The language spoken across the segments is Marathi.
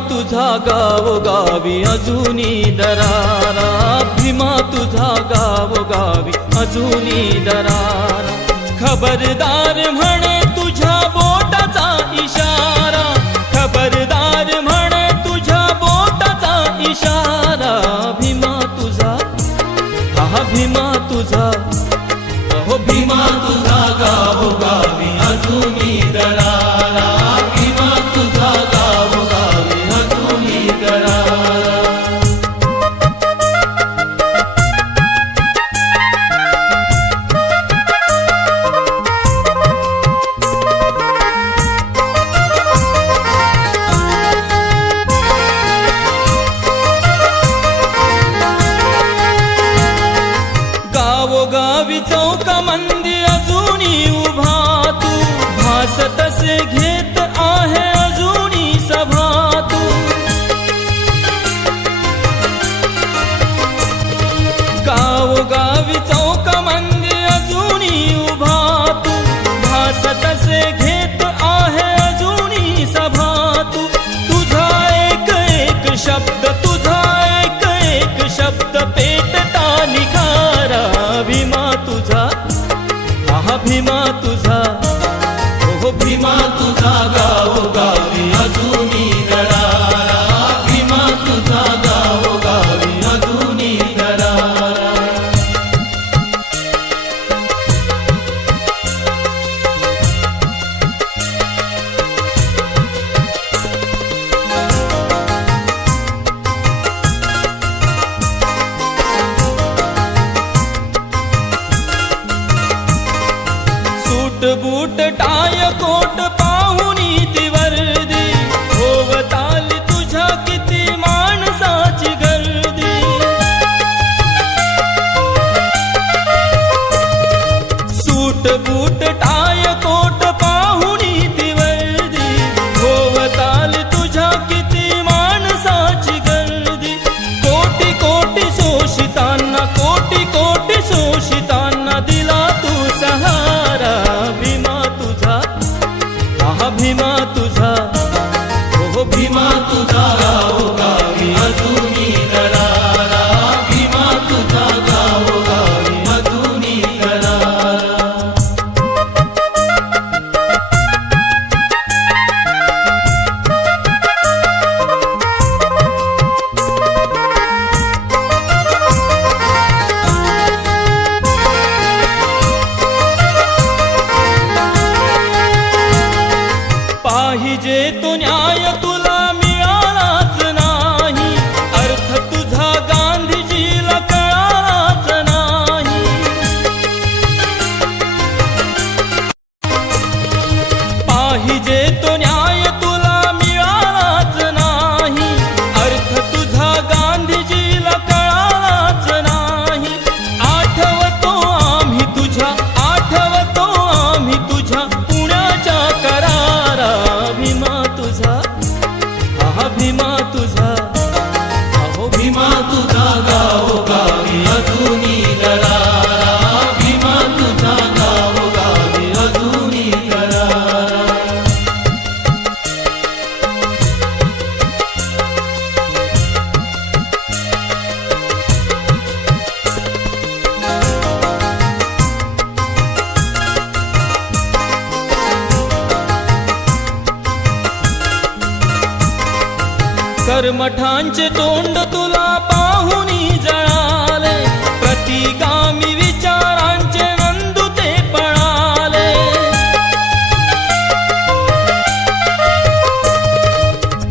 तुझा गावोगावी अजूनी दरारा, भीमा तुझा गावोगावी अजूनी दरारा. खबरदार म्हणे तुझ्या बोटाचा इशारा, खबरदार म्हणे तुझ्या बोटाचा इशारा. भीमा तुझा, हा भीमा तुझा, हो भीमा तुझा गावोगावी अजूनी दरारा, भीमा तुझा गावोगावी अजूनी दरारा. गावोगावी चौकामंदी अजूनी उभा तू, भासतसे घेत आहे अजूनी सभा तू. गावोगावी चौकामंदी अजूनी उभा तू, भासतसे घेत आहे अजूनी सभा तू. तुझा एक एक शब्द, तुझा एक एक शब्द पेटता निखारा. भीमा तुझा, हा भीमा तुझा, हो भीमा तुझा गावोगावी अजूनी दरारा, भीमा तुझा गावोगावी अजूनी दरारा. बूट टाय कोट पाहुनी ती वर्दी, होवताली तुझ्या किती माणसाची गर्दी. सूट बूट टाय कोट पाहुनी ती वर्दी, होवताली तुझ्या किती माणसाची गर्दी. कोटी कोटी शोषितांना, कोटी कोटी शोषितांना दिला तू सहारा. भीमा तुझा, हा भीमा तुझा, हो भीमा तुझा गावोगावी अजूनी दरारा, भीमा तुझा गावोगावी अजूनी दरारा. पाहिजे तो न्याय तुला मिळालाच नाही, अर्थ तुझा गांधीजीला कळालाच नाही. पाहिजे तो न्याय तुला मिळालाच नाही, अर्थ तुझा गांधीजीला कळालाच नाही. आठवतो आम्ही तुझ्या, आठवतो आम्ही तुझ्या पुण्याच्या करारा. भीमा तुझा, हा भीमा तुझा, हो भीमा तुझा गावोगावी अजूनी दरारा, भीमा तुझा गावोगावी अजूनी दरारा. कर्मठांचे तोंड तुला पाहुनी जळाले, प्रतिगामी विचारांचे नंदू ते पळाले.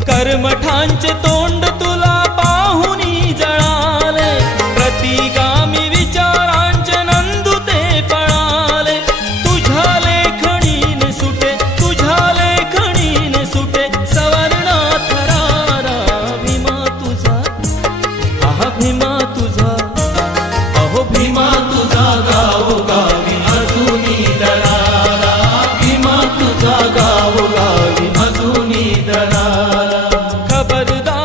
कर्मठांचे तोंड तुला पाहुनी जळाले, प्रतिगामी विचारांचे नंदू ते पळाले. तुझ्या लेखणीने सुटे, तुझ्या लेखणीने सुटे सवर्णा थरारा. भीमा तुझा, हा भीमा तुझा, अहो भीमा तुझा गावोगावी अजूनी दरारा, भीमा तुझा गावोगावी अजूनी दरारा. खबरदार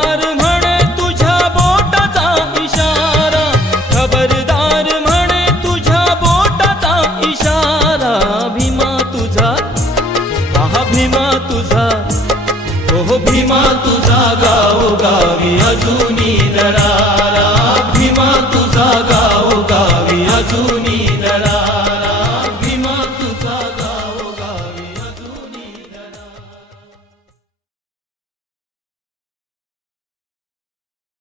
हो भीमा तुझा गावोगावी अजूनी दरा